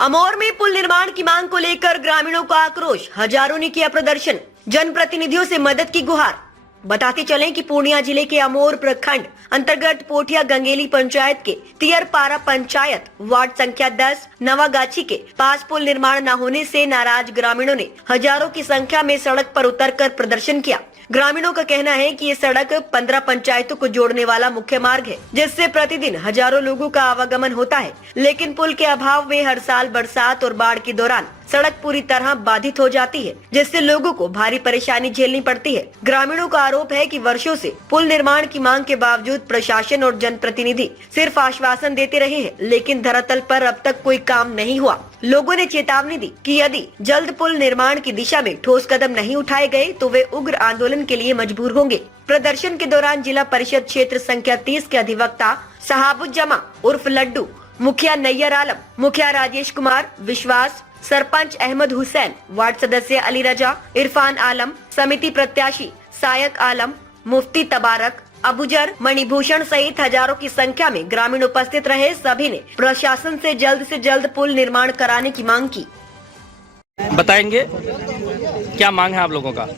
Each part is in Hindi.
अमौर में पुल निर्माण की मांग को लेकर ग्रामीणों का आक्रोश, हजारों ने किया प्रदर्शन, जनप्रतिनिधियों से मदद की गुहार। बताते चलें कि पूर्णिया जिले के अमौर प्रखंड अंतर्गत पोठिया गंगेली पंचायत के तियरपारा पंचायत वार्ड संख्या 10 नवागाछी के पास पुल निर्माण न होने से नाराज ग्रामीणों ने हजारों की संख्या में सड़क पर उतरकर प्रदर्शन किया। ग्रामीणों का कहना है कि ये सड़क 15 पंचायतों को जोड़ने वाला मुख्य मार्ग है, जिससे प्रतिदिन हजारों लोगों का आवागमन होता है, लेकिन पुल के अभाव में हर साल बरसात और बाढ़ के दौरान सड़क पूरी तरह बाधित हो जाती है, जिससे लोगों को भारी परेशानी झेलनी पड़ती है। ग्रामीणों का आरोप है कि वर्षों से पुल निर्माण की मांग के बावजूद प्रशासन और जनप्रतिनिधि सिर्फ आश्वासन देते रहे हैं, लेकिन धरातल पर अब तक कोई काम नहीं हुआ। लोगों ने चेतावनी दी कि यदि जल्द पुल निर्माण की दिशा में ठोस कदम नहीं उठाए गए तो वे उग्र आंदोलन के लिए मजबूर होंगे। प्रदर्शन के दौरान जिला परिषद क्षेत्र संख्या 30 के अधिवक्ता सहाबुज्जमा उर्फ लड्डू, मुखिया नैयर आलम, मुखिया राजेश कुमार विश्वास, सरपंच अहमद हुसैन, वार्ड सदस्य अली रजा, इरफान आलम, समिति प्रत्याशी सायक आलम, मुफ्ती तबारक, अबुजर, मणिभूषण सहित हजारों की संख्या में ग्रामीण उपस्थित रहे। सभी ने प्रशासन से जल्द पुल निर्माण कराने की मांग की। बताएंगे क्या मांग है आप लोगों का?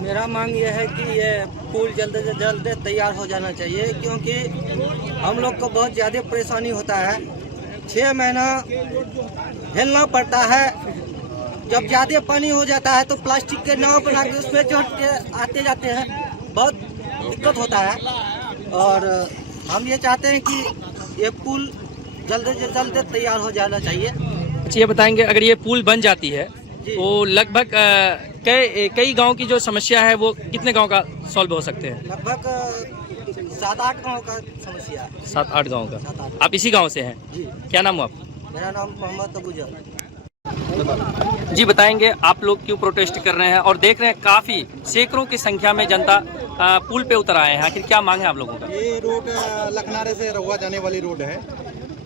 मेरा मांग ये है कि ये पुल जल्द से जल्द तैयार हो जाना चाहिए, क्योंकि हम लोग को बहुत ज़्यादा परेशानी होता है। 6 महीना झेलना पड़ता है। जब ज़्यादा पानी हो जाता है तो प्लास्टिक के नाव बना के उस पर चढ़ के आते जाते हैं, बहुत दिक्कत होता है। और हम ये चाहते हैं कि ये पुल जल्द से जल्द तैयार हो जाना चाहिए। अच्छा, ये बताएंगे अगर ये पुल बन जाती है तो लगभग कई गांव की जो समस्या है वो कितने गांव का सॉल्व हो सकते हैं? लगभग 7-8 गाँव का समस्या है। 7-8 गांव का। आप इसी गांव से हैं? जी। क्या नाम हुआ आपका? मेरा नाम मोहम्मद अबूजर। जी, बताएंगे आप लोग क्यों प्रोटेस्ट कर रहे हैं और देख रहे हैं काफी सैकड़ों की संख्या में जनता पुल पे उतर आए हैं, आखिर क्या मांग है आप लोगों का? ये रोड लखनारे से रहुआ जाने वाली रोड है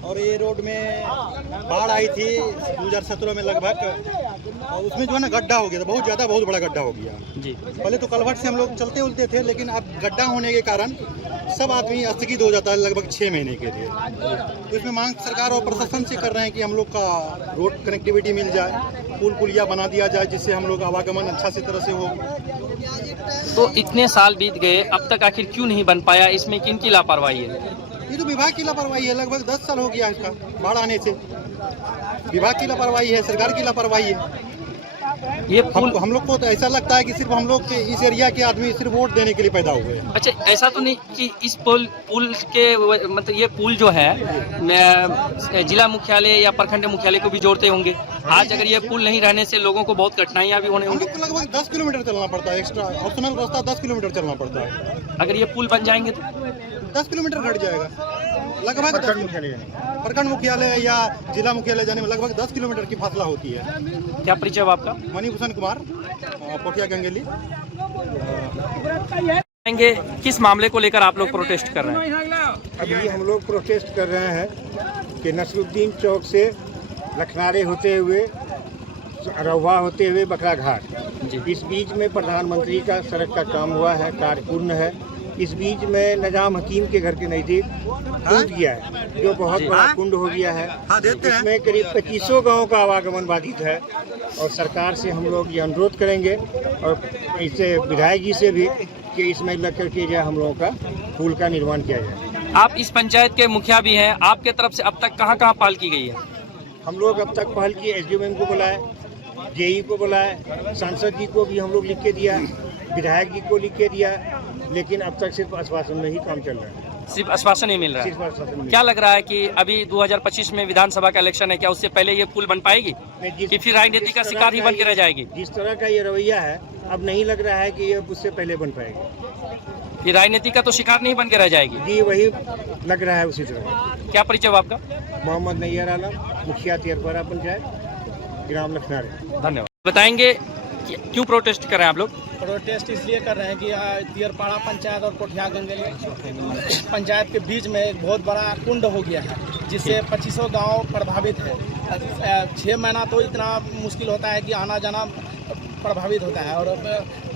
और ये रोड में बाढ़ आई थी 2017 में लगभग, और उसमें जो है ना गड्ढा हो गया था, बहुत बड़ा गड्ढा हो गया जी। पहले तो कलवट से हम लोग चलते उलते थे, लेकिन अब गड्ढा होने के कारण सब आदमी स्थगित हो जाता है लगभग 6 महीने के लिए। तो इसमें मांग सरकार और प्रशासन से कर रहे हैं कि हम लोग का रोड कनेक्टिविटी मिल जाए, पुल पुलिया बना दिया जाए, जिससे हम लोग आवागमन अच्छा से तरह से हो। तो इतने साल बीत गए, अब तक आखिर क्यों नहीं बन पाया? इसमें किनकी लापरवाही है? ये तो विभाग की लापरवाही है। लगभग 10 साल हो गया इसका बाढ़ आने से। विभाग की लापरवाही है, सरकार की लापरवाही है। ये पुल हम लोग को तो ऐसा लगता है कि सिर्फ हम लोग के इस एरिया के आदमी सिर्फ वोट देने के लिए पैदा हुए हैं। अच्छा, ऐसा तो नहीं कि इस पुल के मतलब ये पुल जो है जिला मुख्यालय या प्रखंड मुख्यालय को भी जोड़ते होंगे। आज अगर ये पुल नहीं रहने से लोगों को बहुत कठिनाइयां भी होने होंगी। हम लोग को लगभग 10 किलोमीटर चलना पड़ता है, एक्स्ट्रा ऑप्शनल रास्ता 10 किलोमीटर चलना पड़ता है। अगर ये पुल बन जाएंगे तो 10 किलोमीटर घट जाएगा लगभग। प्रखंड मुख्यालय या जिला मुख्यालय जाने में लगभग 10 किलोमीटर की फासला होती है। क्या परिचय है आपका? मणिभूषण कुमार, पोठिया गंगेली। किस मामले को लेकर आप लोग प्रोटेस्ट कर रहे हैं? अभी हम लोग प्रोटेस्ट कर रहे हैं कि नसरुद्दीन चौक से लखनारे होते हुए रहुआ होते हुए बकरा घाट, इस बीच में प्रधानमंत्री का सड़क का काम हुआ है, कार्य पूर्ण है। इस बीच में निजाम हकीम के घर के नज़दीक टूट गया है, जो बहुत बड़ा कुंड हो गया है। इसमें करीब 2500 गाँव का आवागमन बाधित है और सरकार से हम लोग ये अनुरोध करेंगे और इससे विधायक जी से भी कि इसमें लग करके जो हम लोगों का पुल का निर्माण किया जाए। आप इस पंचायत के मुखिया भी हैं, आपके तरफ से अब तक कहाँ पहल की गई है? हम लोग अब तक पहल की, SDM को बुलाए, JE को बुलाए, सांसद जी को भी हम लोग लिख के दिया, विधायक जी को लिख के दिया, लेकिन अब तक सिर्फ आश्वासन में ही काम चल रहा है। सिर्फ आश्वासन ही मिल रहा सिर्फ है। आश्वासन। क्या लग रहा है कि अभी 2025 में विधानसभा का इलेक्शन है, क्या उससे पहले ये पुल बन पाएगी कि फिर राजनीति का शिकार ही बन के रह जाएगी? जिस तरह का ये रवैया है, अब नहीं लग रहा है कि ये उससे पहले बन पाएगी। कि राजनीति का तो शिकार नहीं बन के रह जाएगी? जी, वही लग रहा है उसी तरह। क्या परिचय हुआ आपका? मोहम्मद नैयर आलम, मुखिया तियरपारा पंचायत, ग्राम लखनारे। धन्यवाद। बताएंगे क्यों प्रोटेस्ट कर रहे हैं आप लोग? प्रोटेस्ट इसलिए कर रहे हैं कि तियरपाड़ा पंचायत और पोठिया गंगेली पंचायत के बीच में एक बहुत बड़ा कुंड हो गया है, जिससे 2500 गांव प्रभावित है। 6 महीना तो इतना मुश्किल होता है कि आना जाना प्रभावित होता है, और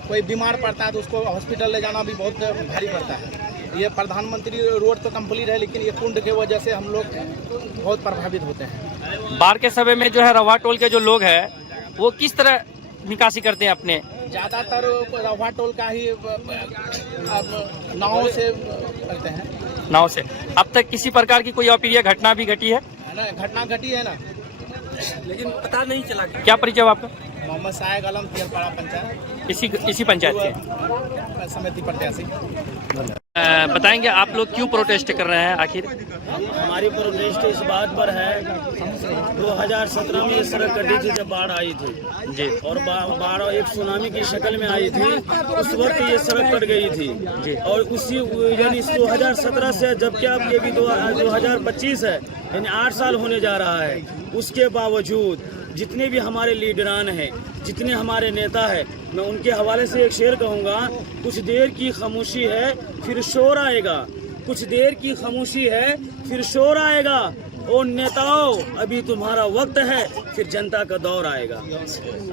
कोई बीमार पड़ता है तो उसको हॉस्पिटल ले जाना भी बहुत भारी पड़ता है। ये प्रधानमंत्री रोड तो कंप्लीट है, लेकिन ये कुंड के वजह से हम लोग बहुत प्रभावित होते हैं। बाढ़ के समय में जो है रवा टोल के जो लोग हैं वो किस तरह निकासी करते हैं अपने? ज़्यादातर रवा टोल का ही अब नाव से करते हैं। नाव से। अब तक किसी प्रकार की कोई अप्रिय घटना भी घटी है ना? घटना घटी है ना, लेकिन पता नहीं चला। क्या परिचय आपका? मोहम्मद सायग आलम, तियरपाड़ा पंचायत, इसी पंचायत के समिति प्रत्याशी। बताएंगे आप लोग क्यों प्रोटेस्ट कर रहे हैं आखिर? हमारी प्रोटेस्ट इस बात पर है, 2017 में ये सड़क कटी थी जब बाढ़ आई थी जी, और बाढ़ एक सुनामी की शक्ल में आई थी। उस वक्त ये सड़क कट गई थी जी। और उसी यानी 2017 से जबकि अब ये भी 2025 है, यानी 8 साल होने जा रहा है। उसके बावजूद जितने भी हमारे लीडरान हैं, जितने हमारे नेता हैं, मैं उनके हवाले से एक शेर कहूँगा, कुछ देर की खामोशी है फिर शोर आएगा, कुछ देर की खामोशी है फिर शोर आएगा। ओ नेताओं, अभी तुम्हारा वक्त है फिर जनता का दौर आएगा,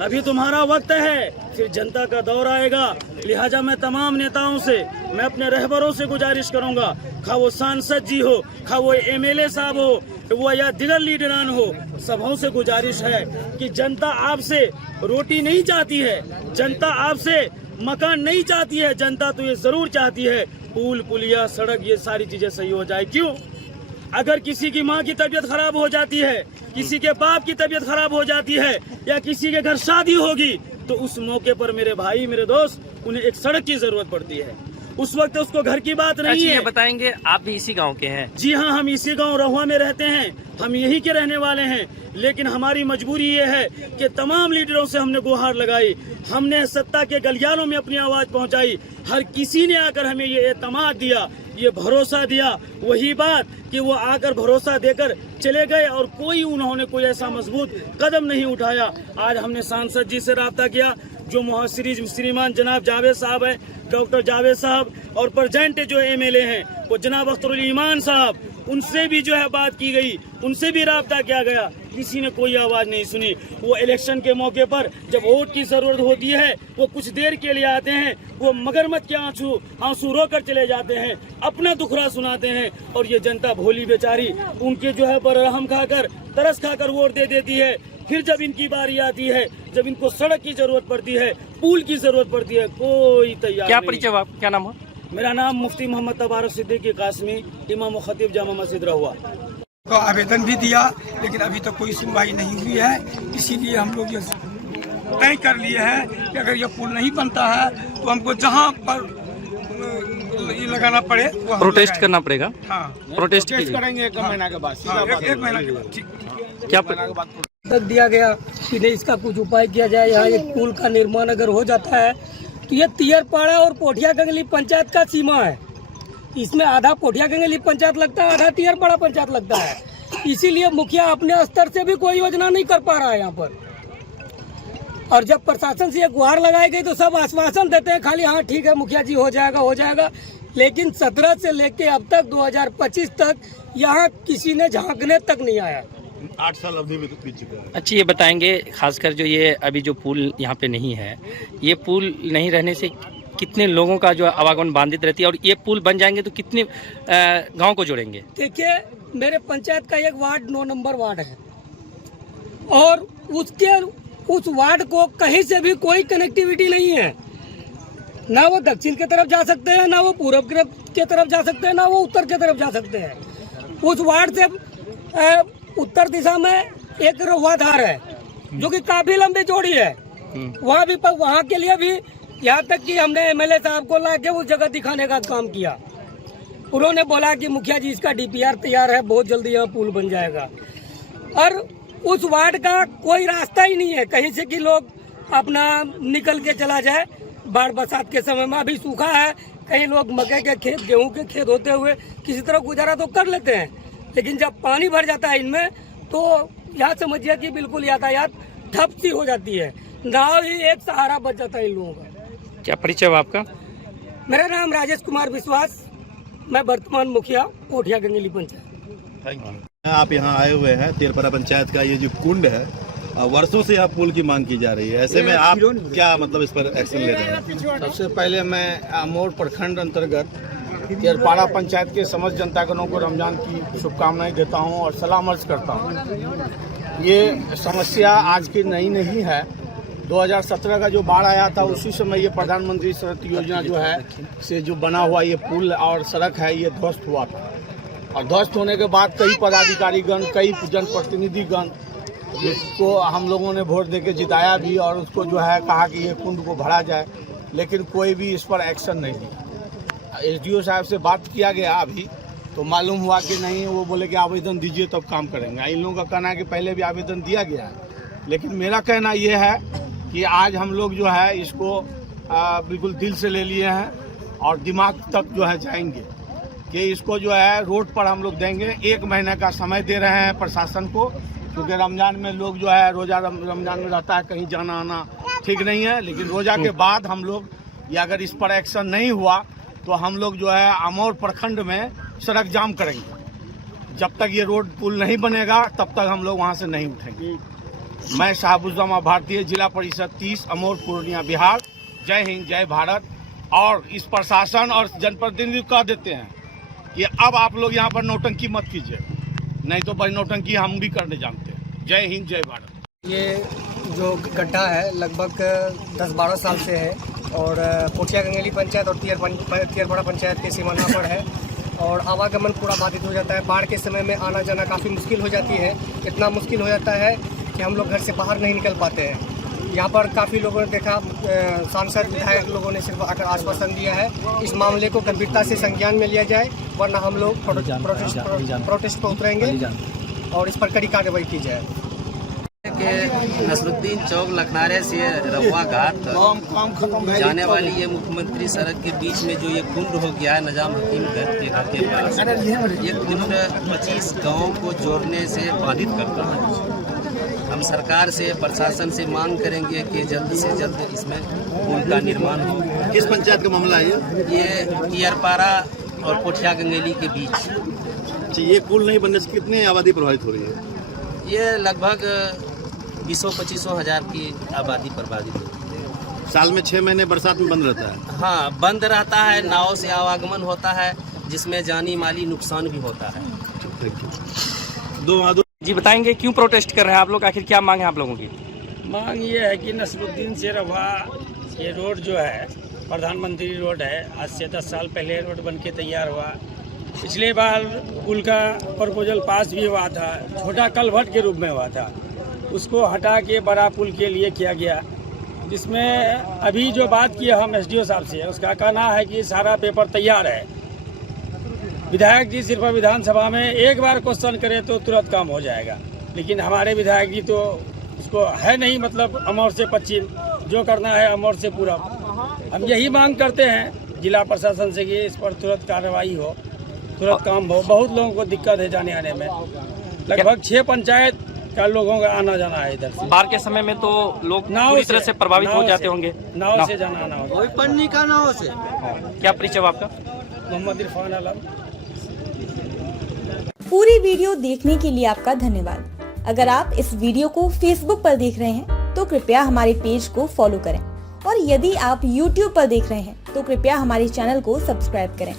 अभी तुम्हारा वक्त है फिर जनता का दौर आएगा। लिहाजा मैं तमाम नेताओं से, मैं अपने रहबरों से गुजारिश करूंगा, खा वो सांसद जी हो, खा वो MLA साहब हो, वो या दिगर लीडरान हो, सबों से गुजारिश है कि जनता आपसे रोटी नहीं चाहती है, जनता आपसे मकान नहीं चाहती है, जनता तो ये जरूर चाहती है पुल पुलिया सड़क ये सारी चीजें सही हो जाए। क्यों? अगर किसी की माँ की तबीयत खराब हो जाती है, किसी के बाप की तबीयत खराब हो जाती है, या किसी के घर शादी होगी, तो उस मौके पर मेरे भाई मेरे दोस्त, उन्हें एक सड़क की जरूरत पड़ती है। उस वक्त उसको घर की बात नहीं है। ये बताएंगे आप भी इसी गांव के हैं? जी हाँ, हम इसी गांव रहुआ में रहते हैं, हम यही के रहने वाले हैं। लेकिन हमारी मजबूरी ये है कि तमाम लीडरों से हमने गुहार लगाई, हमने सत्ता के गलियारों में अपनी आवाज पहुंचाई, हर किसी ने आकर हमें ये एतमाद दिया, ये भरोसा दिया। वही बात कि वो आकर भरोसा देकर चले गए और उन्होंने कोई ऐसा मजबूत कदम नहीं उठाया। आज हमने सांसद जी से राब्ता किया, जो श्रीमान जनाब जावेद साहब है, डॉक्टर जावेद साहब, और प्रेजेंट जो MLA हैं वो जनाब अख्तरुल ईमान साहब, उनसे भी जो है बात की गई, उनसे भी राब्ता किया गया, किसी ने कोई आवाज नहीं सुनी। वो इलेक्शन के मौके पर जब वोट की जरूरत होती है वो कुछ देर के लिए आते हैं, वो मगरमच्छ के आंसू रोकर चले जाते हैं, अपना दुखड़ा सुनाते हैं, और ये जनता भोली बेचारी उनके जो है बरहम खाकर तरस खाकर वोट दे देती है। फिर जब इनकी बारी आती है, जब इनको सड़क की जरूरत पड़ती है, पुल की जरूरत पड़ती है, कोई तैयार क्या नहीं। परिचय आप? क्या नाम है? मेरा नाम मुफ्ती मोहम्मद तबारक सिद्दीकी कासमी, इमाम व खतीब जामा मस्जिद रहुआ। तो आवेदन भी दिया, लेकिन अभी तक कोई सुनवाई नहीं हुई है। इसीलिए हम लोग ये तय कर लिए हैं कि अगर ये पुल नहीं बनता है तो हमको जहाँ पर ये लगाना पड़े वो प्रोटेस्ट करना पड़ेगा। हाँ, प्रोटेस्ट करेंगे 1 महीना के बाद। हाँ, एक महीना के बाद। ठीक। क्या तक दिया गया कि नहीं इसका कुछ उपाय किया जाए। यहाँ एक पुल का निर्माण अगर हो जाता है तो ये तियरपाड़ा और पोठिया गंगली पंचायत का सीमा है, इसमें आधा पोठिया गंगली पंचायत लगता है, आधा तियरपाड़ा पंचायत लगता है। इसीलिए मुखिया अपने स्तर से भी कोई योजना नहीं कर पा रहा है यहाँ पर। और जब प्रशासन से ये गुहार लगाई गई तो सब आश्वासन देते हैं खाली, हाँ ठीक है मुखिया जी हो जाएगा, लेकिन 17 से लेके अब तक 2025 तक यहाँ किसी ने झांकने तक नहीं आया। 8 साल अवधि में बीत चुका है। अच्छा, ये बताएंगे खासकर जो ये अभी जो पुल यहाँ पे नहीं है, ये पुल नहीं रहने से कितने लोगों का जो आवागमन बाधित रहती है, और ये पुल बन जाएंगे तो कितने गांव को जोड़ेंगे? देखिए, मेरे पंचायत का एक वार्ड 9 नंबर वार्ड है, और उस वार्ड को कहीं से भी कोई कनेक्टिविटी नहीं है। ना वो दक्षिण की तरफ जा सकते हैं, ना वो पूर्व के तरफ जा सकते हैं, ना वो उत्तर की तरफ जा सकते हैं। उस वार्ड से उत्तर दिशा में एक रहुआधार है जो कि काफी लंबी चौड़ी है। वहाँ के लिए भी यहाँ तक कि हमने MLA साहब को ला के उस जगह दिखाने का काम किया। उन्होंने बोला कि मुखिया जी इसका DPR तैयार है, बहुत जल्दी यहाँ पुल बन जाएगा। और उस वार्ड का कोई रास्ता ही नहीं है कहीं से कि लोग अपना निकल के चला जाए। बाढ़ बरसात के समय में अभी सूखा है, कई लोग मकई के खेत, गेहूं के खेत होते हुए किसी तरह गुजारा तो कर लेते हैं, लेकिन जब पानी भर जाता है इनमें तो यहाँ समझिए कि बिल्कुल यातायात ठप सी हो जाती है। नाव ही एक सहारा बच जाता है इन लोगों का। क्या परिचय है आपका? मेरा नाम राजेश कुमार विश्वास, मैं वर्तमान मुखिया पोठिया गंगेली पंचायत। आप यहाँ आए हुए हैं, तियरपाड़ा पंचायत का ये जो कुंड है, वर्षों से यहाँ पुल की मांग की जा रही है, ऐसे में आप क्या मतलब इस पर एक्शन ले रहे हैं? सबसे पहले मैं आमोर प्रखंड अंतर्गत तियरपाड़ा पंचायत के समस्त जनतागणों को रमजान की शुभकामनाएं देता हूं और सलाम अर्ज करता हूं। ये समस्या आज की नहीं है। 2017 का जो बाढ़ आया था उसी समय ये प्रधानमंत्री सड़क योजना जो है से जो बना हुआ ये पुल और सड़क है ये ध्वस्त हुआ था, और ध्वस्त होने के बाद कई पदाधिकारीगण, कई जनप्रतिनिधिगण जिसको हम लोगों ने वोट देके जिताया भी और उसको जो है कहा कि ये कुंड को भरा जाए, लेकिन कोई भी इस पर एक्शन नहीं लिया। एसडीओ साहब से बात किया गया अभी तो मालूम हुआ कि नहीं, वो बोले कि आवेदन दीजिए तब काम करेंगे। इन लोगों का कहना है कि पहले भी आवेदन दिया गया है, लेकिन मेरा कहना ये है कि आज हम लोग जो है इसको बिल्कुल दिल से ले लिए हैं और दिमाग तक जो है जाएंगे कि इसको जो है रोड पर हम लोग देंगे। 1 महीने का समय दे रहे हैं प्रशासन को, क्योंकि रमजान में लोग जो है रोज़ा रमजान में रहता है, कहीं जाना आना ठीक नहीं है। लेकिन रोज़ा के बाद हम लोग या अगर इस पर एक्शन नहीं हुआ तो हम लोग जो है अमौर प्रखंड में सड़क जाम करेंगे। जब तक ये रोड पुल नहीं बनेगा तब तक हम लोग वहाँ से नहीं उठेंगे। मैं शाहबुज़्ज़मा भारतीय, जिला परिषद 30, अमौर पूर्णिया, बिहार। जय हिंद, जय भारत। और इस प्रशासन और जनप्रतिनिधि कह देते हैं कि अब आप लोग यहाँ पर नौटंकी मत कीजिए, नहीं तो बड़ी नौटंकी हम भी करने जानते हैं। जय हिंद, जय भारत। ये जो गड्ढा है लगभग 10-12 साल से है और पोठिया गंगेली पंचायत और तियरपाड़ा पंचायत के सीमाना पर है और आवागमन पूरा बाधित हो जाता है। बाढ़ के समय में आना जाना काफ़ी मुश्किल हो जाती है। इतना मुश्किल हो जाता है कि हम लोग घर से बाहर नहीं निकल पाते हैं। यहाँ पर काफ़ी लोगों ने देखा, सांसद विधायक लोगों ने सिर्फ आकर आश्वासन दिया है इस मामले को गंभीरता से संज्ञान में लिया जाए, वरना हम लोग प्रोटेस्ट पर उतरेंगे और इस पर कड़ी कार्रवाई की जाए। नसरुद्दीन चौक लखनारे से रहुआ घाट तक जाने वाली ये मुख्यमंत्री सड़क के बीच में जो ये कुंड हो गया है निजाम हकीम घर के पास, ये कुंड 25 गाँव को जोड़ने से बाधित करता है। हम सरकार से, प्रशासन से मांग करेंगे कि जल्द से जल्द इसमें पुल का निर्माण हो। किस पंचायत का मामला है ये तियरपाड़ा और पोठिया गंगेली के बीच। अच्छा, ये पुल नहीं बनने से कितनी आबादी प्रभावित हो रही है? ये लगभग 20-25 हजार की आबादी प्रभावित होती है। साल में 6 महीने बरसात में बंद रहता है? हाँ, बंद रहता है। नाव से आवागमन होता है जिसमें जानी माली नुकसान भी होता है। जी बताएंगे क्यों प्रोटेस्ट कर रहे हैं आप लोग, आखिर क्या मांग है आप लोगों की? मांग ये है कि नसरुद्दीन से रवा ये रोड जो है प्रधानमंत्री रोड है, आज से 10 साल पहले रोड बन के तैयार हुआ। पिछले बार पुल का प्रपोजल पास भी हुआ था, छोटा कलभट के रूप में हुआ था, उसको हटा के बड़ा पुल के लिए किया गया। जिसमें अभी जो बात की हम एसडीओ साहब से, उसका कहना है कि सारा पेपर तैयार है। विधायक जी सिर्फ विधानसभा में एक बार क्वेश्चन करें तो तुरंत काम हो जाएगा, लेकिन हमारे विधायक जी तो उसको है नहीं, मतलब अमौर से पश्चिम जो करना है अमौर से पूरब। हम यही मांग करते हैं जिला प्रशासन से कि इस पर तुरंत कार्रवाई हो, तुरंत काम हो। बहुत लोगों को दिक्कत है जाने आने में, लगभग 6 पंचायत का लोगों का आना जाना है इधर से। बाढ़ के समय में तो लोग पूरी तरह से प्रभावित हो जाते होंगे। नाव से जाना आना होगा। पन्नी का नाव से। क्या परिचय आपका? मोहम्मद इरफान आलम। पूरी वीडियो देखने के लिए आपका धन्यवाद। अगर आप इस वीडियो को फेसबुक पर देख रहे हैं तो कृपया हमारे पेज को फॉलो करें, और यदि आप यूट्यूब पर देख रहे हैं तो कृपया हमारे चैनल को सब्सक्राइब करें।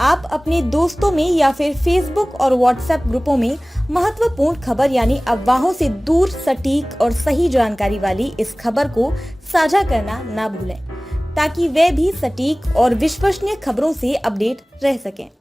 आप अपने दोस्तों में या फिर फेसबुक और व्हाट्सएप ग्रुपों में महत्वपूर्ण खबर यानी अफवाहों से दूर सटीक और सही जानकारी वाली इस खबर को साझा करना ना भूलें, ताकि वे भी सटीक और विश्वसनीय खबरों से अपडेट रह सकें।